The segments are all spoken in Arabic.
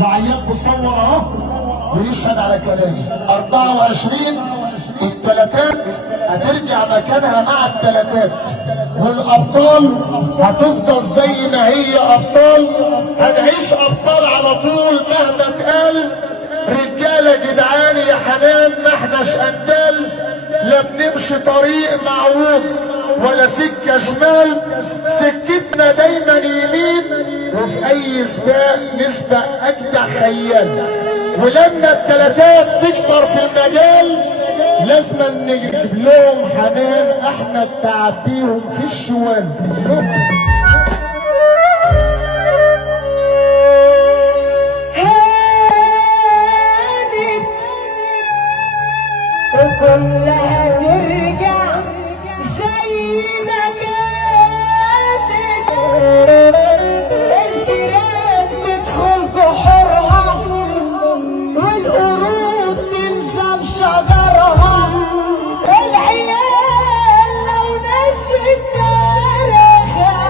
وعياد مصور اهو ويشهد على كلامي. 24 التلاتات هترجع مكانها مع التلاتات، والابطال هتفضل زي ما هي ابطال، هنعيش ابطال على طول مهما اتقال. رجاله جدعان يا حنان، ما احناش قندال، لا بنمشي طريق معروف ولا سكه شمال، سكتنا دايما يمين، وفي اي سباق نسبق اجدع خيال. ولما التلاتات تكتر في المجال لازم نجيب لهم حنان احمد تعبيهم في الشوال. وكلها ترجع زي ما كانت، الفيران تدخل بحورها والقرود تلزم شجرها، العيال لو نسيت تاريخها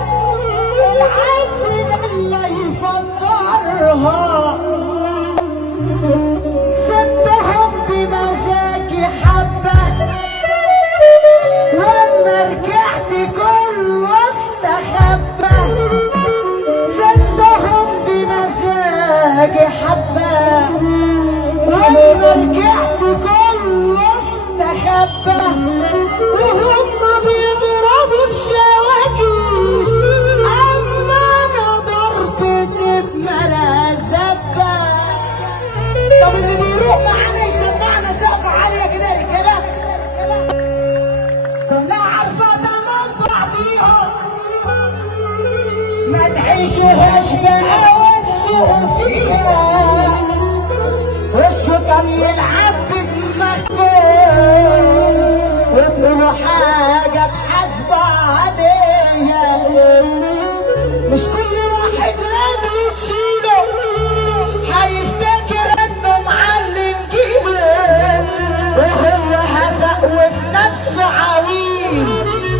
العبد الله يفكرها. سبهم بمزاجي حبة لما رجعت كله استخبى، سبهم بمزاجي حبة لما رجعت كله استخبى، وهم بيضربوا بشواكيش اما انا ضربتي بمرازبة. طب اللي بيروح معانا يسمعنا سقف عالية كده يا رجالة، كلها عارفة تمام بعضيها، ما تعيشوهاش بقى وتسوقوا فيها، والشيطان يلعب بدماغكم وتقولوا حاجة تحاسبوا عليها. مش كل واحد رامي تشيله هيفتكر انه معلم جيبه، وهو هفق وفي نفسه عويل،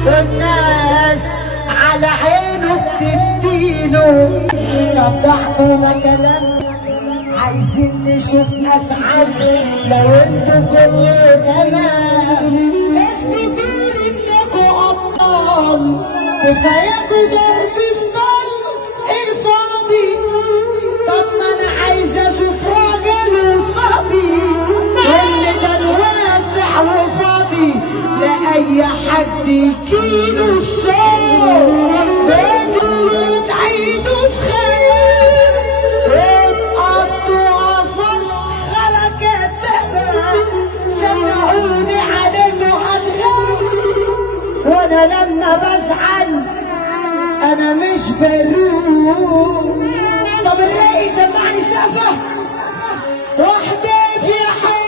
والناس على عينه بتديله. صدعتونا كلام عايزين نشوف افعال، لو انتوا كل تمام اثبتوا انكوا ابطال، كفاياكوا ضرب في طلق الفاضي. طب ما انا عايز اشوف راجل وصبي واللي ده واسع وفاضي، لاي حد يجيله الشوق بيته وتعيده في خيال، وتقطوا فشخرة كدابة. سمعوني عليكوا هتغني، وانا لما بزعل انا مش بروح. طب الراقي سمعني سقفة واحدة في حياتي